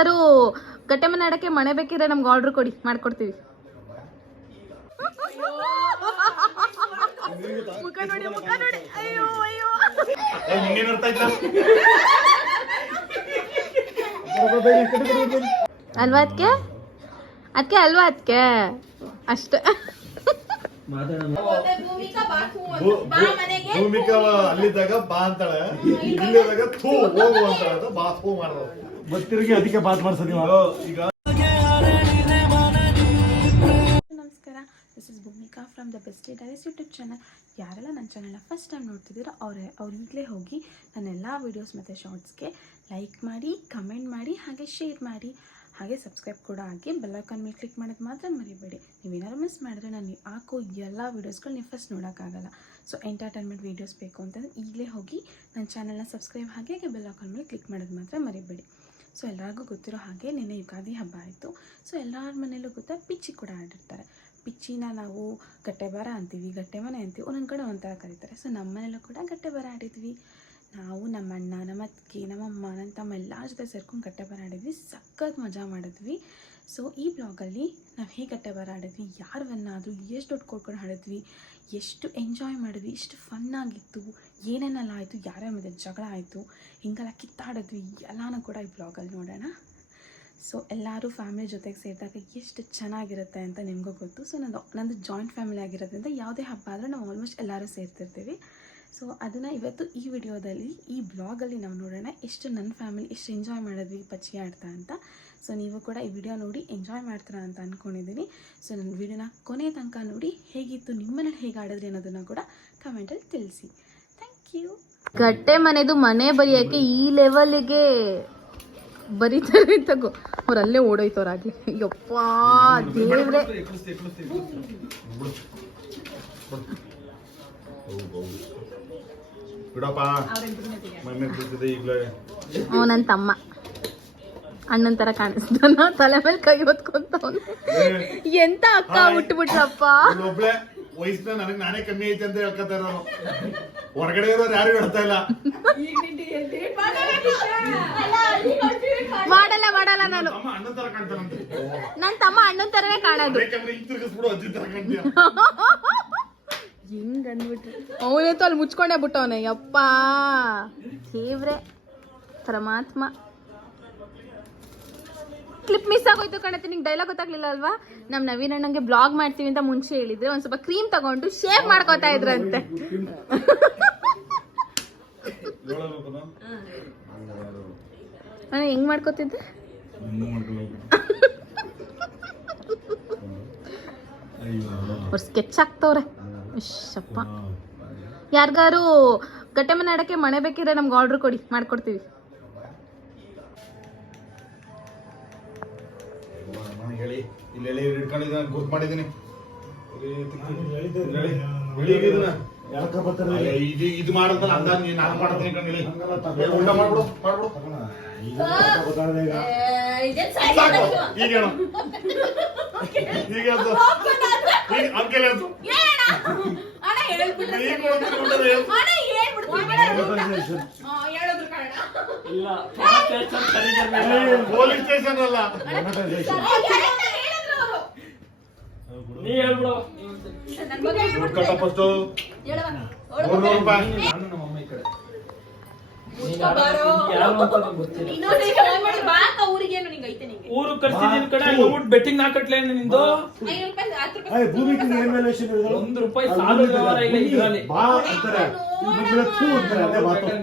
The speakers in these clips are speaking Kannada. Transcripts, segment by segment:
ಯಾರಿಗಾರು ಗಟ್ಟೆ ಮನೆ ಆಡಕ್ಕೆ ಮನೆ ಬೇಕಿದ್ರೆ ನಮ್ಗೆ ಆರ್ಡರ್ ಕೊಡಿ, ಮಾಡ್ಕೊಡ್ತೀವಿ. ಮುಖ ನೋಡಿ, ಮುಖ ನೋಡಿ. ಅಯ್ಯೋ ಅಯ್ಯೋ, ಅಲ್ವಾ ಅದಕ್ಕೆ ಅದಕ್ಕೆ ಅಲ್ವಾ ಅದಕ್ಕೆ ಅಷ್ಟೇ. ಭೂಮಿಕಾ ಅಲ್ಲಿದ್ದಾಗ ಬಾ ಅಂತಾಳೆ, ಇಲ್ಲಿದ್ದಾಗ ಥೂ ಹೋಗು ಅಂತಾಳೆ. ಬಾ ಥೂ ಮಾಡೋದು ಗೊತ್ತಿರಿಗೆ ಅದಕ್ಕೆ ಬಾತ್ ಮಾಡ್ಸೋದು ಈಗ. ನಮಸ್ಕಾರ, this is Bhoomika from the bestie diaries YouTube channel. ಯಾರೆಲ್ಲ ನನ್ನ ಚಾನಲ್ನ ಫಸ್ಟ್ ಟೈಮ್ ನೋಡ್ತಿದ್ದೀರೋ ಅವ್ರು ಈಗಲೇ ಹೋಗಿ ನನ್ನೆಲ್ಲ ವೀಡಿಯೋಸ್ ಮತ್ತು ಶಾರ್ಟ್ಸ್ಗೆ ಲೈಕ್ ಮಾಡಿ, ಕಮೆಂಟ್ ಮಾಡಿ, ಹಾಗೆ ಶೇರ್ ಮಾಡಿ, ಹಾಗೆ ಸಬ್ಸ್ಕ್ರೈಬ್ ಕೂಡ ಆಗಿ ಬೆಲ್ ಐಕಾನ್ ಮೇಲೆ ಕ್ಲಿಕ್ ಮಾಡೋದು ಮಾತ್ರ ಮರಿಬೇಡಿ. ನೀವೇನಾದ್ರು ಮಿಸ್ ಮಾಡಿದ್ರೆ ನಾನು ಹಾಕೋ ಎಲ್ಲ ವೀಡಿಯೋಸ್ಗಳು ನೀವು ಫಸ್ಟ್ ನೋಡೋಕ್ಕಾಗಲ್ಲ. ಸೊ ಎಂಟರ್ಟೈನ್ಮೆಂಟ್ ವೀಡಿಯೋಸ್ ಬೇಕು ಅಂತಂದರೆ ಈಗಲೇ ಹೋಗಿ ನನ್ನ ಚಾನಲ್ನ ಸಬ್ಸ್ಕ್ರೈಬ್ ಹಾಗೆ ಬೆಲ್ ಐಕಾನ್ ಮೇಲೆ ಕ್ಲಿಕ್ ಮಾಡೋದು ಮಾತ್ರ ಮರಿಬೇಡಿ. ಸೊ ಎಲ್ಲರಿಗೂ ಗೊತ್ತಿರೋ ಹಾಗೆ ನಿನ್ನೆ ಯುಗಾದಿ ಹಬ್ಬ ಆಯಿತು. ಸೊ ಎಲ್ಲರ ಮನೆಯಲ್ಲೂ ಗೊತ್ತಾ ಪಿಚ್ಚಿ ಕೂಡ ಆಡಿರ್ತಾರೆ. ಪಿಚ್ಚಿನ ನಾವು ಗಟ್ಟೆಬರ ಅಂತೀವಿ, ಗಟ್ಟೆ ಮನೆ ಅಂತೀವಿ, ಒಂದೊಂದು ಕಡೆ ಒಂಥರ ಕರೀತಾರೆ. ಸೊ ನಮ್ಮ ಮನೆಯಲ್ಲೂ ಕೂಡ ಗಟ್ಟೆಬರ ಆಡಿದ್ವಿ. ನಾವು, ನಮ್ಮ ಅಣ್ಣ, ನಮ್ಮ ಅತ್ತಿಗೆ, ನಮ್ಮಮ್ಮ, ನನ್ನ ತಮ್ಮ ಎಲ್ಲರ ಜೊತೆ ಸೇರ್ಕೊಂಡು ಗಟ್ಟೆಬರ ಆಡಿದ್ವಿ. ಸಖತ್ ಮಜಾ ಮಾಡಿದ್ವಿ. ಸೊ ಈ ಬ್ಲಾಗಲ್ಲಿ ನಾವು ಹೇಗೆ ಗಟ್ಟೆಬರ ಆಡಿದ್ವಿ, ಯಾರು ಆದರೂ ಎಷ್ಟು ದುಡ್ಡು ಕೊಡ್ಕೊಂಡು ಆಡಿದ್ವಿ, ಎಷ್ಟು ಎಂಜಾಯ್ ಮಾಡಿದ್ವಿ, ಎಷ್ಟು ಫನ್ನಾಗಿತ್ತು, ಏನೇನೆಲ್ಲ ಆಯಿತು, ಯಾರ್ಯಾರ ಮಧ್ಯೆ ಜಗಳ ಆಯಿತು, ಹಿಂಗೆಲ್ಲ ಕಿತ್ತಾಡಿದ್ವಿ, ಎಲ್ಲನೂ ಕೂಡ ಈ ಬ್ಲಾಗಲ್ಲಿ ನೋಡೋಣ. ಸೊ ಎಲ್ಲರೂ ಫ್ಯಾಮಿಲಿ ಜೊತೆಗೆ ಸೇರಿದಾಗ ಎಷ್ಟು ಚೆನ್ನಾಗಿರುತ್ತೆ ಅಂತ ನಿಮಗೂ ಗೊತ್ತು. ಸೊ ನಂದು ಜಾಯಿಂಟ್ ಫ್ಯಾಮಿಲಿ ಆಗಿರೋದ್ರಿಂದ ಯಾವುದೇ ಹಬ್ಬ ಆದರೂ ನಾವು ಆಲ್ಮೋಸ್ಟ್ ಎಲ್ಲರೂ ಸೇರ್ತಿರ್ತೀವಿ. ಸೊ ಅದನ್ನು ಇವತ್ತು ಈ ವಿಡಿಯೋದಲ್ಲಿ, ಈ ಬ್ಲಾಗಲ್ಲಿ ನಾವು ನೋಡೋಣ ಎಷ್ಟು ನನ್ನ ಫ್ಯಾಮಿಲಿ ಎಷ್ಟು ಎಂಜಾಯ್ ಮಾಡಿದ್ವಿ ಪಚ್ಚಿ ಆಡ್ತಾ ಅಂತ. ಸೊ ನೀವು ಕೂಡ ಈ ವಿಡಿಯೋ ನೋಡಿ ಎಂಜಾಯ್ ಮಾಡ್ತೀರಾ ಅಂತ ಅಂದ್ಕೊಂಡಿದ್ದೀನಿ. ಸೊ ನನ್ನ ವಿಡಿಯೋನ ಕೊನೆ ತನಕ ನೋಡಿ, ಹೇಗಿತ್ತು, ನಿಮ್ಮನೇಲಿ ಹೇಗೆ ಆಡಿದ್ರಿ ಅನ್ನೋದನ್ನು ಕೂಡ ಕಮೆಂಟಲ್ಲಿ ತಿಳಿಸಿ. Thank you. ಗಟ್ಟೆ ಮನೆದು ಮನೆ ಬರೆಯೋಕ್ಕೆ ಈ ಲೆವೆಲ್ಗೆ ಬರೀತಾರೆ ತಗೋ. ಅವ್ರು ಅಲ್ಲೇ ಓಡೋಯ್ತವ್ರಾಗ್ಲಿ. ಯಪ್ಪ ದೇವ್ರೆ, ನನ್ನ ತಮ್ಮ ಅಣ್ಣನ ತರ ಕಾಣಿಸ್ತಾನ, ತಲೆ ಮೇಲೆ ಕೈ ಹೊತ್ಕೊಂತವ್ನು. ಎಂತ ಅಕ್ಕ ಹುಟ್ಟುಬಿಟ್ರಪ್ಪ. ವಯಸ್ಸಿನ ನನಗೆ ನಾನೇ ಕಮ್ಮಿ ಐತೆ ಅಂತ ಹೇಳ್ಕೊತಾರ. ಹೊರಗಡೆ ಇರೋರು ಯಾರು ಹೇಳ್ತಾ ಇಲ್ಲ. ಮಾಡಲ್ಲ ಮಾಡಲ್ಲ, ನಾನು ಅಣ್ಣನ ತರ ಕಾಣ್ತಾನಂತೆ. ನನ್ನ ತಮ್ಮ ಅಣ್ಣನ ತರನೇ ಕಾಣೋದು. ಹಿಂಗ್ ಅಂದ್ಬಿಟ್ರು. ಅವನಂತೂ ಅಲ್ಲಿ ಮುಚ್ಕೊಂಡೇ ಬಿಟ್ಟವನೆ. ಯಪ್ಪ ದೇವ್ರೆ ಪರಮಾತ್ಮ. ಕ್ಲಿಪ್ ಮಿಸ್ ಆಗೋಯ್ತು ಕಣತ್ತೆ. ನಿಂಗೆ ಡೈಲಾಗ್ ಗೊತ್ತಾಗ್ಲಿಲ್ಲ ಅಲ್ವಾ? ನಮ್ಮ ನವೀನ್ ಅಣ್ಣಂಗೆ ಬ್ಲಾಗ್ ಮಾಡ್ತೀವಿ ಅಂತ ಮುಂಚೆ ಹೇಳಿದ್ರೆ ಒಂದ್ ಸ್ವಲ್ಪ ಕ್ರೀಮ್ ತಗೊಂಡು ಶೇವ್ ಮಾಡ್ಕೋತಾ ಇದ್ರಂತೆ. ಹೆಂಗ್ ಮಾಡ್ಕೋತಿದ್ದೆ? ಅವ್ರು ಸ್ಕೆಚ್ ಹಾಕ್ತವ್ರೆ. ಇಷ್ಟಪ್ಪ. ಯಾರಿಗಾರು ಗಟ್ಟೆ ಮನೆ ಆಡಕ್ಕೆ ಮನೆ ಬೇಕಿದ್ರೆ ನಮ್ಗೆ ಆರ್ಡರ್ ಕೊಡಿ, ಮಾಡ್ಕೊಡ್ತೀವಿ. ಇದು ಮಾಡಂತಲ್ಲ ಅಂದಾಜ್ ನಾನು ಮಾಡ್ತೀನಿ ಕಣ್ಣಿಲಿ. ಉಲ್ಟಾ ಮಾಡ್ಬಿಡು ಮಾಡ್ಬಿಡು. ಈಗ ಈಗ ಪೊಲೀಸ್ ಸ್ಟೇಷನ್ ಅಲ್ಲ. ಫಸ್ಟ್ 300 ರೂಪಾಯಿ. ಊರು ಕರ್ಸಿದೀನಿ ಕಡೆ ಬೆಟ್ಟಿಂಗ್ ನಾಕಟ್ಲೆ ನಿಂದು. ₹1 ಸಾಲ ವ್ಯವಹಾರ ಇಲ್ಲ ಇದರಲ್ಲಿ.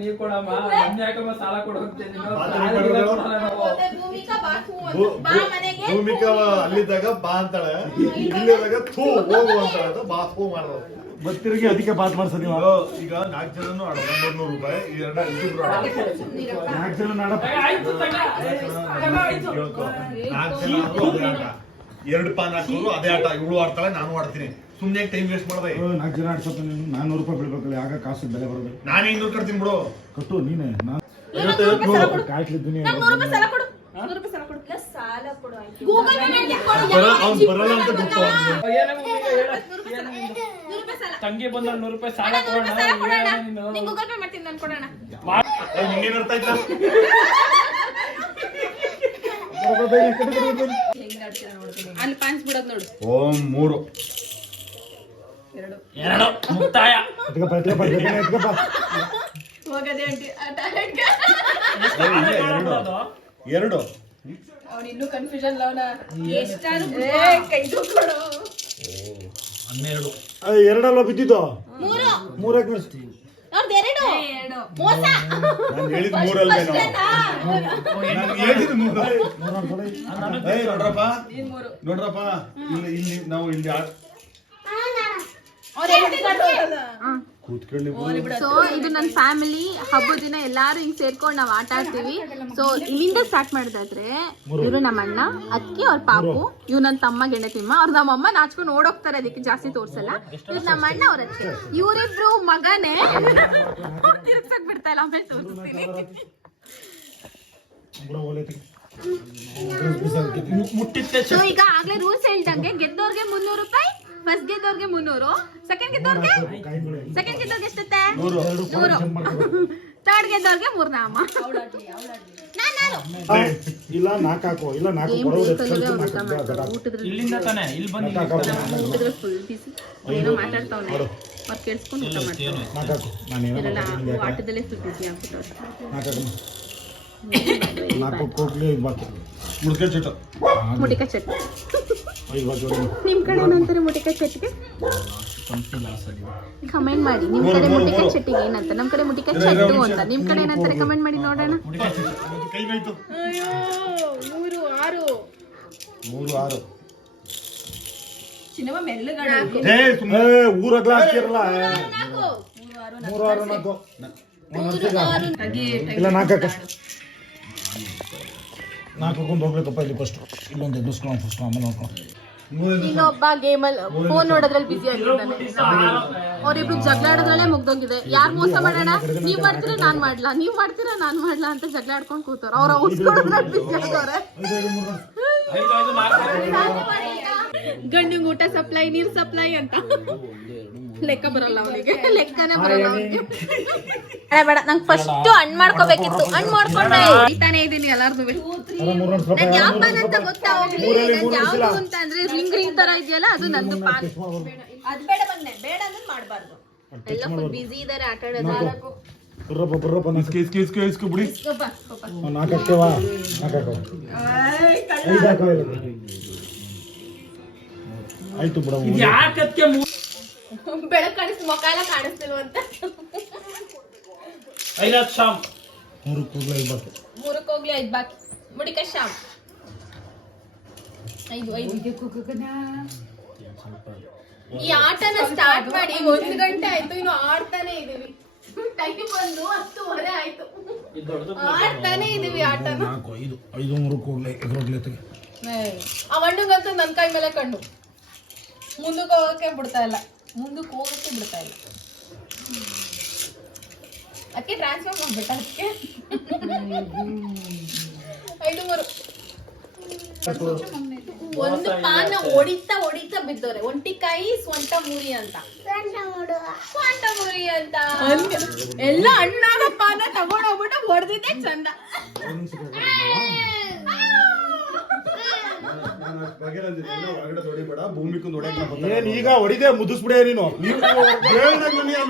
ನೀವ್ ಕೊಡಮ್ಮ, ಯಾಕಮ್ಮ ಸಾಲ ಕೊಡೋಗ್ತೇನೆ. ಭೂಮಿಕಾ ಅಲ್ಲಿದ್ದಾಗ ಬಾ ಅಂತಾಳೆ, ಇಲ್ಲಿದ್ದಾಗ ಥೂ ಹೋಗು ಅಂತಾಳೆ. ಬಾ ಥೂ ಮಾಡೋದು ಗೊತ್ತಿರಿಗೆ ಅದಕ್ಕೆ ಬಾತ್ ಮಾಡ್ಸೋದು ಈಗ. 4 ಜನನು ಆಡೋಣ, 300 ರೂಪಾಯಿ. 4 ಜನ ಎರಡು ಪಾನ್ ಹಾಕೋರು ಅದೇ ಆಟ. ಇವಳು ಆಡ್ತಾಳೆ, ನಾನು ಆಡ್ತೀನಿ. ಸುಮ್ನೆ ಟೈಮ್ ವೇಸ್ಟ್ ಮಾಡ್ದೆ. 4 ಜನ ಆಡ್ಸೋದು ನೀನು 400 ರೂಪಾಯಿ ಬೀಳ್ಬೇಕಲ್ಲ. ಆಗ ಕಾಸು ಬೆಲೆ ಬರೋದು. ನಾನು 500 ಕಟ್ತೀನಿ ಬಿಡು. ಕಟ್ಟು ನೀನೆ. ಕಾಯ್ತಿದ್ದೀನಿ. ಬರಲ್ಲ ಅಂತ ಗೊತ್ತು. ತಂಗಿ ಬಂದ ₹100 ಸಾಲ ಕೊಡೋಣ. ಅಲ್ಲಿ ಪಾನ್ಸ್ ಬಿಡೋದು ನೋಡು. ಓಂ 3 ಎರಡು ಮುಕ್ತಾಯ. ಹೋಗದೆ ಆಂಟಿ ಎರಡು ಅವ್ನು ಇನ್ನೂ ಕನ್ಫ್ಯೂಷನ್ ಅವನ ಎಷ್ಟಾರು ಕೈ ಕೊಡು. 12 ಎರಡಲ್ಲ ಬಿದ್ದಿದ್ದು ಮೂರಕ್ಕೆ ನಾನು ಹೇಳಿದ್ ಮೂರಲ್ವೇ ನೋಡ್ರಪ್ಪ ಇಲ್ಲಿ ನಾವು ಇಲ್ಲಿ ಕೂತ್ಕೊಳ್ಳಿ. ಸೊ ಇದು ನನ್ನ ಫ್ಯಾಮಿಲಿ ಹಬ್ಬದ ದಿನ ಎಲ್ಲಾರು ಹಿಂಗ್ ಸೇರ್ಕೊಂಡು ನಾವ್ ಆಟ ಆಡ್ತೀವಿ. ಸೊ ಇಲ್ಲಿಂದ ಸ್ಟಾರ್ಟ್ ಮಾಡಿದಾದ್ರೆ ಇವ್ರು ನಮ್ಮ ಅಣ್ಣ, ಅಕ್ಕಿ, ಅವ್ರ ಪಾಪು, ಇವ್ ನನ್ನ ತಮ್ಮ ಗೆಣತಿಮ್ಮ, ಅವ್ರ ನಮ್ಮಮ್ಮ ನಾಚ್ಕೊಂಡು ಓಡೋಗ್ತಾರೆ, ಅದಕ್ಕೆ ಜಾಸ್ತಿ ತೋರ್ಸಲ್ಲ. ಇವ್ರು ನಮ್ಮ ಅಣ್ಣ, ಅವ್ರ ಅಕ್ಕಿ, ಇವರಿಬ್ರು ಮಗನೇ ತಿರ್ಗ್ಸಕ್ ಬಿಡ್ತಾ ಇಲ್ಲ. ಆಮೇಲೆ ತೋರಿಸ್ತೀನಿ. ಸೊ ಈಗ ಆಗ್ಲೇ ರೂಲ್ಸ್ ಹೇಳ್ದಂಗೆ ಗೆದ್ದವ್ರಿಗೆ 300 ರೂಪಾಯಿ, ಫಸ್ಟ್ ಗೆದ್ದವ್ರಿಗೆ 300, ಸೆಕೆಂಡ್ ಗೆದ್ದವ್ರಿಗೆ ಎಷ್ಟತ್ತೆ 100, ಥರ್ಡ್ ಗೆದ್ದವ್ರಿಗೆ 3 ನಾಮ. ಇಲ್ಲ 4 ಹಾಕೋ, ಇಲ್ಲ 4 ಇಲ್ಲಿಂದ ತಾನೆ ಇಲ್ಲಿ ಬಂದು ಫುಲ್ ಬಿಸಿ ಏನೋ ಮಾತಾಡ್ತಾವ್ನೆ, ಅವ್ರು ಕೇಳಿಸ್ಕೊಂಡು ಊಟ ಮಾಡ್ತಾರೆ. ಆಟದಲ್ಲೇ ಫುಲ್ ಬಿಸಿ ಆಗ್ಬಿಟ್ಟು ಮುಟಿಕ ಚಟ್. ನಿಮ್ ಕಡೆ ಏನಂತಾರೆ ಮುಟಿಕ ಚಟ್ಗೆ? ಕಮೆಂಟ್ ಮಾಡಿ ನಿಮ್ ಕಡೆ ಮುಟಿಕ ಚಟ್ಟಿಗೆ ಏನಂತ. ನಮ್ ಕಡೆ ಮುಟಿಕ ಚಟ್ಟು ಅಂತ. ನಿಮ್ ಕಡೆ ಏನಂತಾರೆ ಕಮೆಂಟ್ ಮಾಡಿ ನೋಡೋಣ. ಅಯ್ಯೋ 3 6 ಚಿನ್ನವ ಮೆಲ್ಲಗಡೆ ಊರಗ್ಲ ಹಾಕಿರಲ್ಲ. 3 6 ಇಲ್ಲ 4 ಹಾಕೊಂಡು ಹೋಗ್ಬೇಕಪ್ಪ. ಇಲ್ಲಿ ಫಸ್ಟ್ ಇಲ್ಲೊಂದು ಎದುರಿಸ್ಕೊಂಡು ಫಸ್ಟ್ ಆಮೇಲೆ ನೋಡ್ಕೊಂಡು. ಇನ್ನೊಬ್ಬ ಗೇಮಲ್ಲಿ ಫೋನ್ ನೋಡೋದ್ರಲ್ಲಿ ಬಿಸಿ ಆಗಿದ್ದಾನೆ. ಅವ್ರಿಬ್ರು ಜಗಳ ಆಡೋದ್ರಲ್ಲೇ ಮುಗ್ದೋಗಿದೆ. ಯಾರು ಮೋಸ ಮಾಡೋಣ, ನೀವ್ ಮಾಡ್ತೀರಾ ನಾನ್ ಮಾಡ್ಲಾ, ನೀವ್ ಮಾಡ್ತೀರಾ ನಾನ್ ಮಾಡ್ಲಾ ಅಂತ ಜಗಳ ಆಡ್ಕೊಂಡು ಕೂತವ್ರ. ಅವ್ರ ಉಸ್ಕೊಳ್ಳೋದ್ರಲ್ಲಿ ಬಿಸಿ ಆಗವ್ರೆ. ಗಂಡಿಗೆ ಊಟ ಸಪ್ಲೈ, ನೀರ್ ಸಪ್ಲೈ ಅಂತ ಲೆಕ್ಕ ಬರಲ್ಲ ಅವನಿಗೆ, ಲೆಕ್ಕನೇ ಬರಲ್ಲ ಅವನಿಗೆ. ಬೇಡ, ನಂಗೆ ಫಸ್ಟ್ ಹಣ್ಣು ಮಾಡ್ಕೋಬೇಕಿತ್ತು. ಹಣ್ಣು ಮಾಡ್ಕೊಂಡೆ ತಾನೇ ಇದೀನಿ ಎಲ್ಲಾರ್ದು. ನಂಗೆ ಯಾವ ಪಾನ್ ಅಂತ ಗೊತ್ತಾ ಹೋಗ್ಲಿ. ನಂಗೆ ಯಾವ್ದು ಅಂತ ಅಂದ್ರೆ ರಿಂಗ್ ರಿಂಗ್ ತರ ಇದೆಯಲ್ಲ, ಅದು ನಂದು ಪಾನ್. ಅದ್ ಬೇಡ ಬಂದೆ, ಬೇಡ ಅಂದ್ರೆ ಮಾಡ್ಬಾರ್ದು. ಎಲ್ಲ ಫುಲ್ ಬಿಸಿ ಇದಾರೆ ಆಟ ಆಡೋದು. ಆಯ್ತು ಬಿಡ. ಯಾಕಕ್ಕೆ ಬೆಳಕು ಕಾಣಿಸ್ ಮುಖ ಎಲ್ಲ ಕಾಣಿಸ್ತಿಲ್ವಂತ. 5 ಶಾಮ್ 3 ಹೋಗ್ಲಿ 5 ಬಾಕಿ. ಮುಡಿಕ ಶಾಮ್ 5 ಈ ಆಟನ ಸ್ಟಾರ್ಟ್ ಮಾಡಿ 1 ಗಂಟೆ ಆಯ್ತು, ಇನ್ನು ಆಡ್ತಾನೆ ಇದೀವಿ. ಟೈಮ್ ಬಂದು 10:30 ಆಯ್ತು, ಆಡ್ತಾನೆ ಇದೀವಿ ಆಟನ. 5 3 ಹೋಗ್ಲಿ. ಅವಣ್ಣಂಗಂತೂ ನನ್ನ ಕೈ ಮೇಲೆ ಕಣ್ಣು. ಮುಂದಕ್ಕೆ ಹೋಗಕ್ಕೆ ಬಿಡ್ತಾ ಇಲ್ಲ. ಅದಕ್ಕೆ ಟ್ರಾನ್ಸ್ಫರ್ ಮಾಡ್ಬಿಟ್ಟ. ಅದಕ್ಕೆ 5 3 ಒಂದು ಪಾನ ಹೊಡಿತಾ ಬಿದ್ದವ್ರೆ. ಒಂಟಿಕಾಯಿ ಸ್ವಂಟ ಮುರಿ ಅಂತ ಎಲ್ಲ ಅಣ್ಣಾಗ ಪಾನ ತಗೊಂಡೋಗ್ಬಿಟ್ಟು ಹೊಡೆದಿದ್ದೆ ಚಂದ. ಏನ್ ಈಗ ಹೊಡಿದೆ ಮುದಿಸ್ಬಿಡೇ ನೀನು.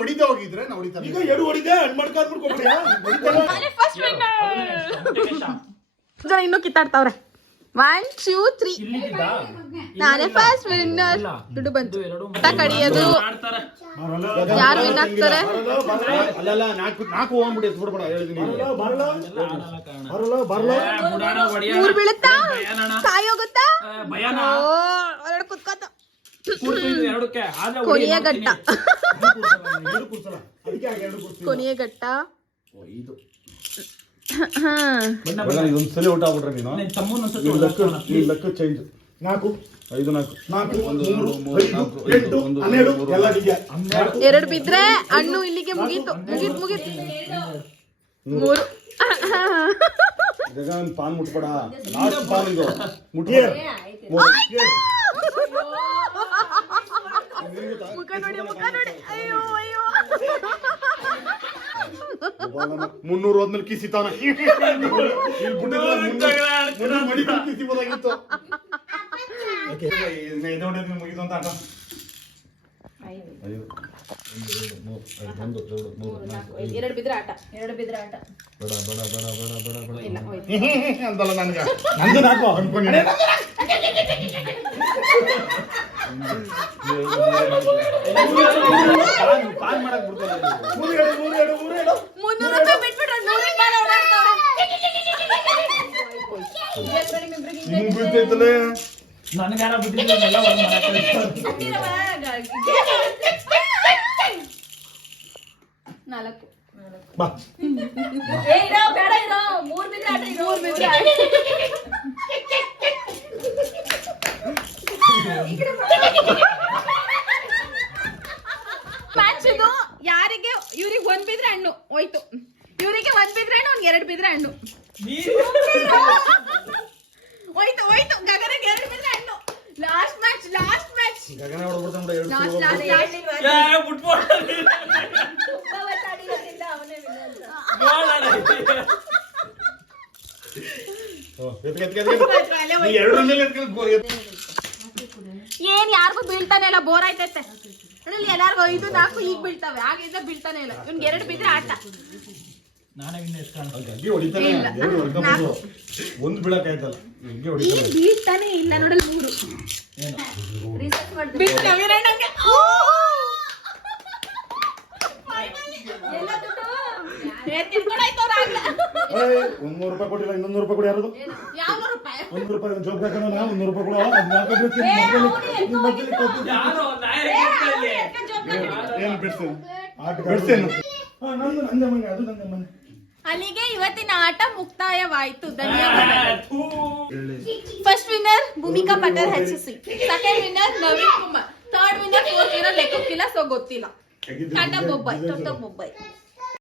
ಹೊಡಿದೆ ಹೋಗಿದ್ರೆ ಈಗ 2 ಹೊಡಿದೆ ಹಣ್ಣು ಮಾಡ್ಕೊಂಡ್ಬಿಡ್ಕೊಬಿಡ್ಯಾ. ಇನ್ನೂ ಕಿತ್ತಾಡ್ತಾವ್ರೆ. 1 2 3 ನಾನೇ ಫಸ್ಟ್ ವಿನ್ನರ್. ದುಡ್ಡು ಬಂತು. ಊಟ ಕಡಿಯೋದು ಯಾರು ವಿನ್ ಆಗ್ತಾರೆ? ಅಲ್ಲಲ್ಲ 4 ಹೋಗ್ಬಿಡಿ ಬಿಡ್ಬೇಡ ಹೇಳಿದೀನಿ. 3 ಬೀಳುತ್ತಾ, ಕಾಯೋಗುತ್ತಾ, ಎರಡು ಕುತ್ಕೋತ ಕೊನೆಯ ಘಟ್ಟ. ಕೊನೆಯ ಘಟ್ಟ. ಇದೊಂದ್ಸಲಿ ಔಟ್ ಆಗ್ಬಿಟ್ರೆ ನೀನು ಲೆಕ್ಕ ಚೇಂಜ್. 4 5 4 1 2 3 4 8 12 2 ಬಿದ್ರೆ ಹಣ್ಣು ಇಲ್ಲಿಗೆ ಮುಗೀತು. 3 ಪಾನ್ ಮುಟ್ಬೇಡ. ಲಾಸ್ಟ್ ಪಾನ್ ಇದು ಮುಟ್ಟಿ. ಮುಖ ನೋಡಿ. ಅಯ್ಯೋ 300 ಹೋದ್ಮೇಲೆ ಕಿಸಿತಾನ ಮಡಿ ಕಿಸಿಬೋದಾಗಿತ್ತು. ಮುಗಿದು ಅಂತ ಆಟ. 2 ಬಿದ್ರೆ ಆಟ. 2 ಬಿದ್ರೆ ಆಟ. ಅಂತಲ್ಲ ನನ್ಗ ನಂದು ನಾಕು ಅನ್ಕೊಂಡಿದ್ದೆ. ಪಾನ್ ಮಾಡಕ್ ಬಿಡ್ತಾರೆ. 300 ರೂಪಾಯಿ ಬಿಟ್ಬಿಟ್ರೆ 100 ರೂಪಾಯಿ ಓಡಾಡ್ತಾವೆ. ನಿಮ್ಗೆ ಬೀಳ್ತೈತಲ್ಲ. ನನಗಾರ ಬಿಟ್ಟಿಲ್ಲ ಒಂದ್ ಮಾಡಕ್ಕೆ 4 ಬಾ ಬೇಡ ಇರೋ 3 ಬಿದ್ರೆ ಆಟ. 3 ಬಿದ್ರೆ ಆಟ. ಮ್ಯಾಚ್ ಇದು. ಯಾರಿಗೆ ಇವ್ರಿಗೆ 1 ಬಿದ್ರೆ ಹಣ್ಣು ಹೋಯ್ತು. ಇವ್ರಿಗೆ 1 ಬಿದ್ರೆ ಹಣ್ಣು, ಅವ್ನಿಗೆ 2 ಬಿದ್ರೆ ಹಣ್ಣು ಹೋಯ್ತು ಹೋಯ್ತು. ಗಗನಿಗೆ 2 ಬಿದ್ರೆ ಹಣ್ಣು. ಲಾಸ್ಟ್ ಮ್ಯಾಚ್ ಗಗನ ಹೊಡ್ಬಿಡ್ತಾನೆ ಎರಡು ಏನ್ ಯಾರಿಗೂ ಬೀಳ್ತಾನೆ ಇಲ್ಲ. ಬೋರ್ ಆಯ್ತೈತೆ ನೋಡಲ್ಲಿ. ಎಲ್ಲಾರ್ಗು 5 4 ಈಗ ಬೀಳ್ತಾವೆ. ಆಗಿಂದ ಬೀಳ್ತಾನೆ ಇಲ್ಲ. ಇವ್ನಿಗೆ 2 ಬಿದ್ರೆ ಆಟ. ಒಂದು ಬೀಳಕಾಯ್ತಲ್ಲ. ಬೀಳ್ತಾನೆ ಇಲ್ಲ ನೋಡಲ್ 3 ಬೀಳ್ತಾವೆ. 100 ರೂಪಾಯಿ ಕೊಟ್ಟಿಲ್ಲ. 200 ರೂಪಾಯಿ ಕೊಡಿ. ಯಾರದು ಯಾವ 100 ರೂಪಾಯಿ? 100 ರೂಪಾಯಿ ಜೋಬ್ ಹಾಕೋಣ. 100 ರೂಪಾಯಿ ಕೊಡ. ಏನ್ ಬಿಡ್ತೇನೆ ಆಟ ಬಿಡ್ತೇನೆ. ನಂದು ನಂದೆ ಮನೆ, ಅದು ನಂದೆ ಮನೆ. ಅಲ್ಲಿಗೆ ಇವತ್ತಿನ ಆಟ ಮುಕ್ತಾಯವಾಯಿತು. ಧನ್ಯವಾದ. First winner Bhoomika Patel HSC. Second winner Naveen Kumar. Third winner 4th winner ಲೆಕ್ಕಕ್ಕಿಲ್ಲ, ಸೊ ಗೊತ್ತಿಲ್ಲ. ಟಾಟಾ ಬೊಬ್ಬಾಯ್.